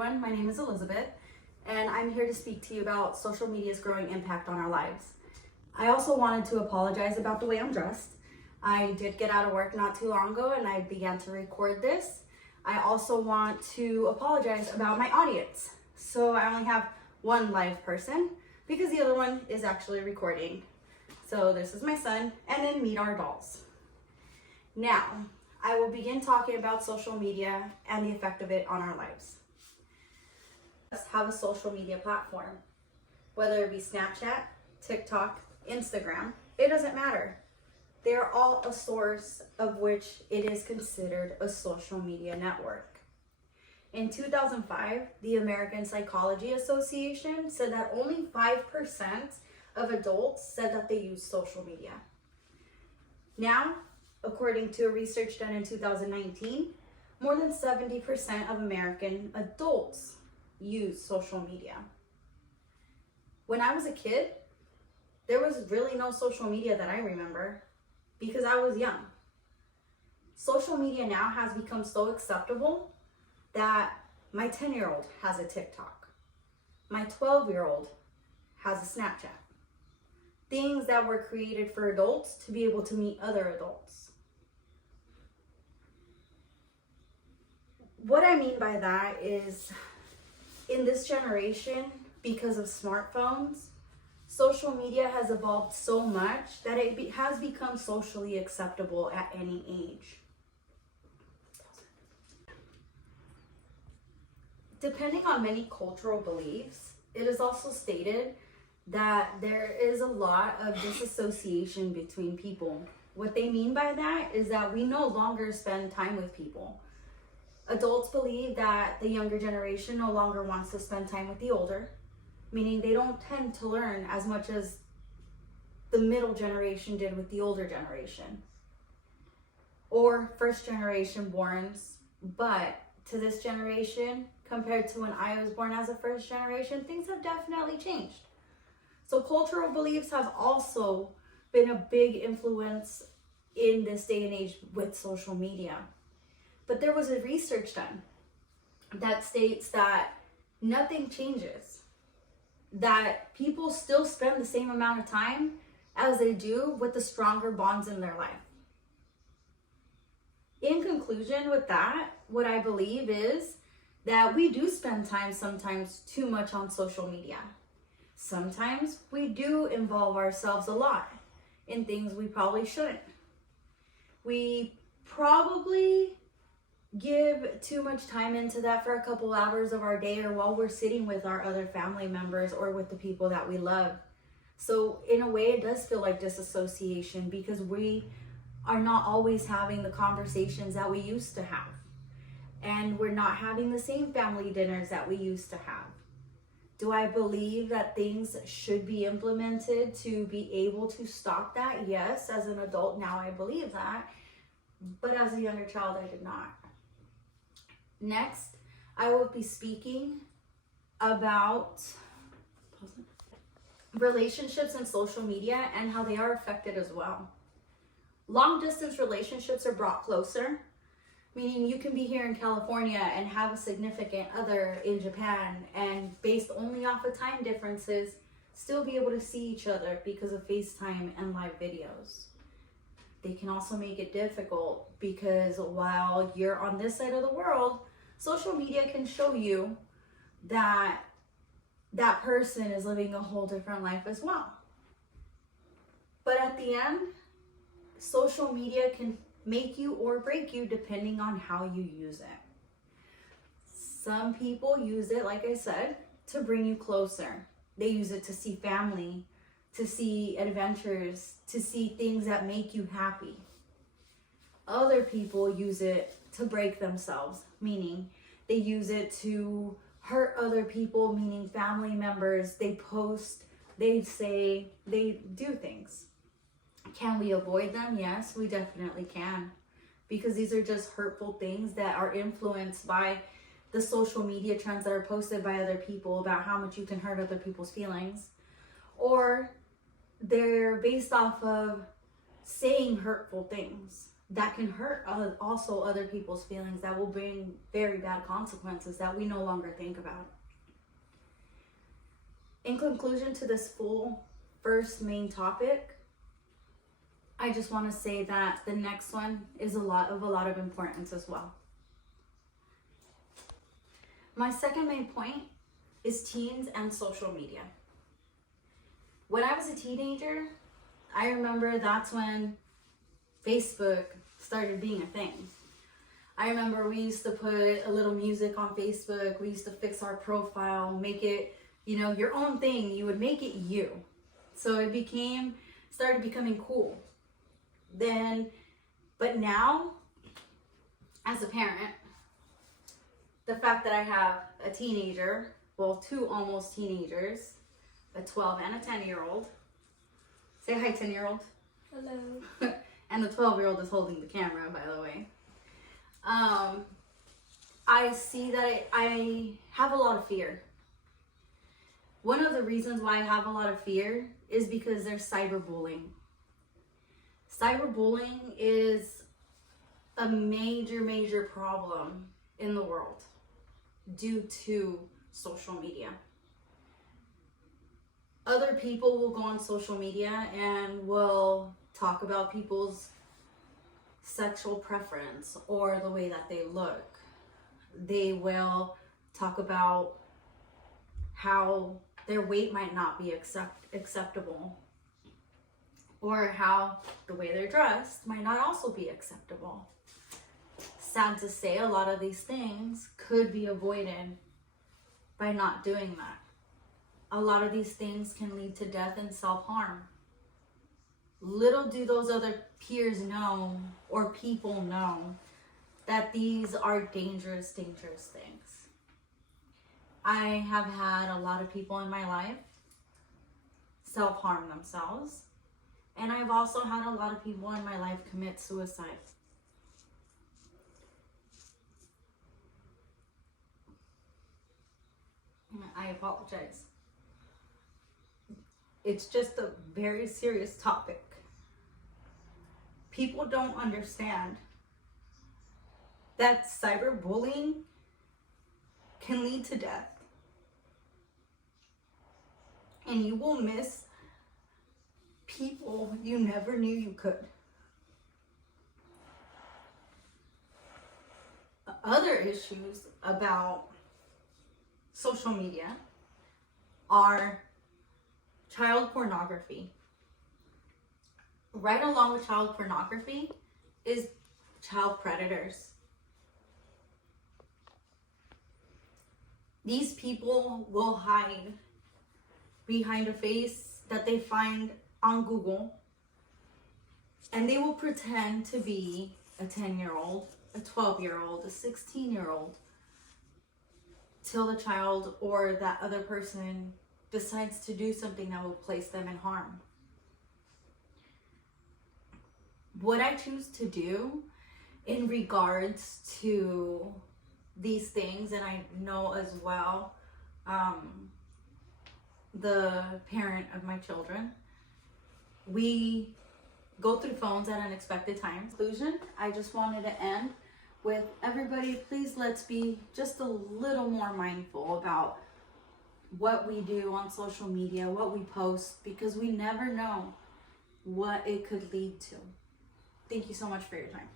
everyone. My name is Elizabeth, and I'm here to speak to you about social media's growing impact on our lives. I also wanted to apologize about the way I'm dressed. I did get out of work not too long ago, and I began to record this. I also want to apologize about my audience. So I only have one live person because the other one is actually recording. So this is my son, and then meet our dolls. Now, I will begin talking about social media and the effect of it on our lives. Let's have a social media platform, whether it be Snapchat, TikTok, Instagram, it doesn't matter. They're all a source of which it is considered a social media network. In 2005, the American Psychology Association said that only 5% of adults said that they use social media. Now, according to research done in 2019, more than 70% of American adults use social media. When I was a kid, there was really no social media that I remember because I was young. Social media now has become so acceptable that my 10-year-old has a TikTok. My 12-year-old has a Snapchat. Things that were created for adults to be able to meet other adults. What I mean by that is, in this generation, because of smartphones, social media has evolved so much that it has become socially acceptable at any age. Depending on many cultural beliefs, it is also stated that there is a lot of disassociation between people. What they mean by that is that we no longer spend time with people. Adults believe that the younger generation no longer wants to spend time with the older, meaning they don't tend to learn as much as the middle generation did with the older generation. Or first generation borns, but to this generation, compared to when I was born as a first generation, things have definitely changed. So cultural beliefs have also been a big influence in this day and age with social media. But there was a research done that states that nothing changes, that people still spend the same amount of time as they do with the stronger bonds in their life. In conclusion with that, what I believe is that we do spend time sometimes too much on social media. Sometimes we do involve ourselves a lot in things we probably shouldn't. We probably give too much time into that for a couple hours of our day or while we're sitting with our other family members or with the people that we love. So in a way, it does feel like disassociation because we are not always having the conversations that we used to have. And we're not having the same family dinners that we used to have. Do I believe that things should be implemented to be able to stop that? Yes, as an adult now I believe that, but as a younger child I did not. Next, I will be speaking about relationships and social media and how they are affected as well. Long distance relationships are brought closer, meaning you can be here in California and have a significant other in Japan, and based only off of time differences, still be able to see each other because of FaceTime and live videos. They can also make it difficult because while you're on this side of the world, social media can show you that that person is living a whole different life as well. But at the end, social media can make you or break you depending on how you use it. Some people use it, like I said, to bring you closer. They use it to see family, to see adventures, to see things that make you happy. Other people use it to break themselves, meaning they use it to hurt other people, meaning family members. They post, they say, they do things. Can we avoid them? Yes, we definitely can, because these are just hurtful things that are influenced by the social media trends that are posted by other people about how much you can hurt other people's feelings, or they're based off of saying hurtful things. that can hurt also other people's feelings, that will bring very bad consequences that we no longer think about. In conclusion to this full first main topic, I just want to say that the next one is a lot of importance as well. My second main point is teens and social media. When I was a teenager, I remember that's when Facebook started being a thing. I remember we used to put a little music on Facebook. We used to fix our profile, make it, your own thing. You would make it you. So it started becoming cool. But now, as a parent, the fact that I have a teenager, well, two almost teenagers, a 12 and a 10-year-old. Say hi, 10-year-old. Hello. And the 12-year-old is holding the camera, by the way. I see that I have a lot of fear. One of the reasons why I have a lot of fear is because there's cyberbullying. Cyberbullying is a major problem in the world due to social media. Other people will go on social media and will talk about people's sexual preference or the way that they look. They will talk about how their weight might not be acceptable, or how the way they're dressed might not also be acceptable. Sad to say, a lot of these things could be avoided by not doing that. A lot of these things can lead to death and self-harm. Little do those other peers know, or people know, that these are dangerous things. I have had a lot of people in my life self-harm themselves, and I've also had a lot of people in my life commit suicide. I apologize. It's just a very serious topic. People don't understand that cyberbullying can lead to death. And you will miss people you never knew you could. Other issues about social media are child pornography. Right along with child pornography is child predators. These people will hide behind a face that they find on Google, and they will pretend to be a 10-year-old, a 12-year-old, a 16-year-old, till the child or that other person decides to do something that will place them in harm. What I choose to do in regards to these things, and I know as well the parent of my children, we go through phones at unexpected times. Conclusion, I just wanted to end with everybody, please let's be just a little more mindful about what we do on social media, what we post, because we never know what it could lead to. Thank you so much for your time.